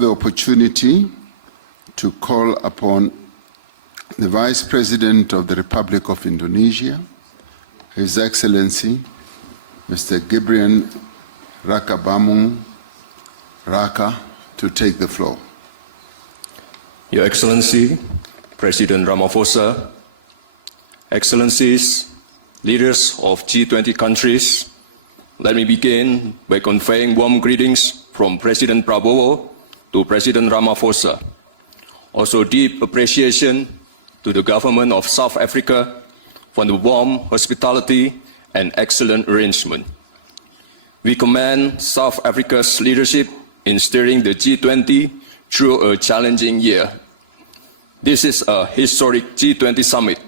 have the opportunity to call upon the Vice President of the Republic of Indonesia, His Excellency, Mr. Gibran Rakabamung Raka, to take the floor. Your Excellency, President Ramaphosa, Excellencies, leaders of G20 countries, let me begin by conveying warm greetings from President Prabowo to President Ramaphosa. Also deep appreciation to the government of South Africa for the warm hospitality and excellent arrangement. We commend South Africa's leadership in steering the G20 through a challenging year. This is a historic G20 summit,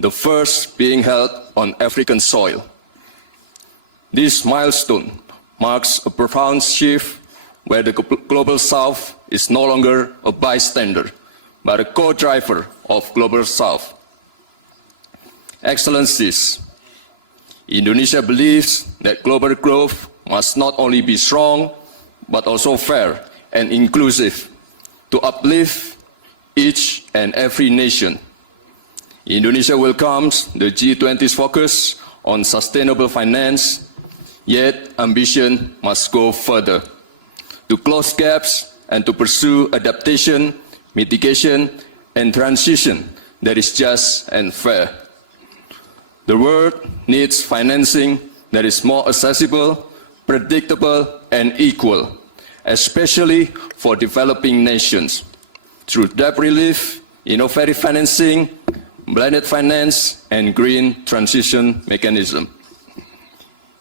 the first being held on African soil. This milestone marks a profound shift where the Global South is no longer a bystander, but a co-driver of Global South. Excellencies, Indonesia believes that global growth must not only be strong, but also fair and inclusive to uplift each and every nation. Indonesia welcomes the G20's focus on sustainable finance, yet ambition must go further to close gaps and to pursue adaptation, mitigation, and transition that is just and fair. The world needs financing that is more accessible, predictable, and equal, especially for developing nations, through debt relief, innovative financing, blended finance, and green transition mechanism.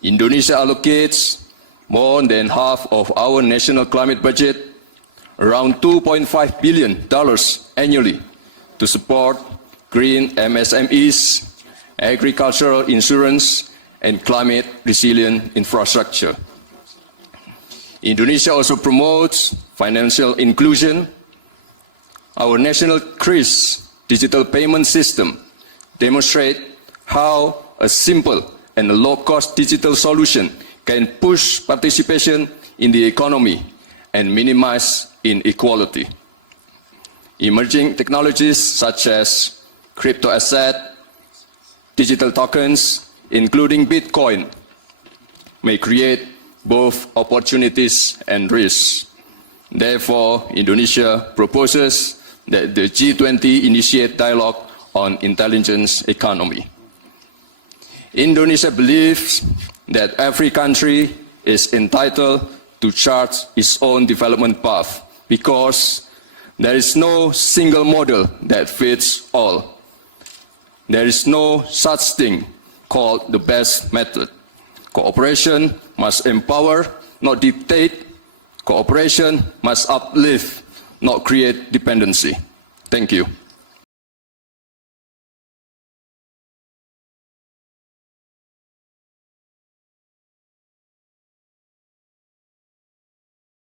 Indonesia allocates more than half of our national climate budget, around $2.5 billion annually, to support green MSMEs, agricultural insurance, and climate resilient infrastructure. Indonesia also promotes financial inclusion. Our national CRIS digital payment system demonstrates how a simple and a low-cost digital solution can push participation in the economy and minimize inequality. Emerging technologies such as crypto asset, digital tokens, including Bitcoin, may create both opportunities and risks. Therefore, Indonesia proposes that the G20 initiate dialogue on intelligence economy. Indonesia believes that every country is entitled to chart its own development path because there is no single model that fits all. There is no such thing called the best method. Cooperation must empower, not dictate. Cooperation must uplift, not create dependency. Thank you.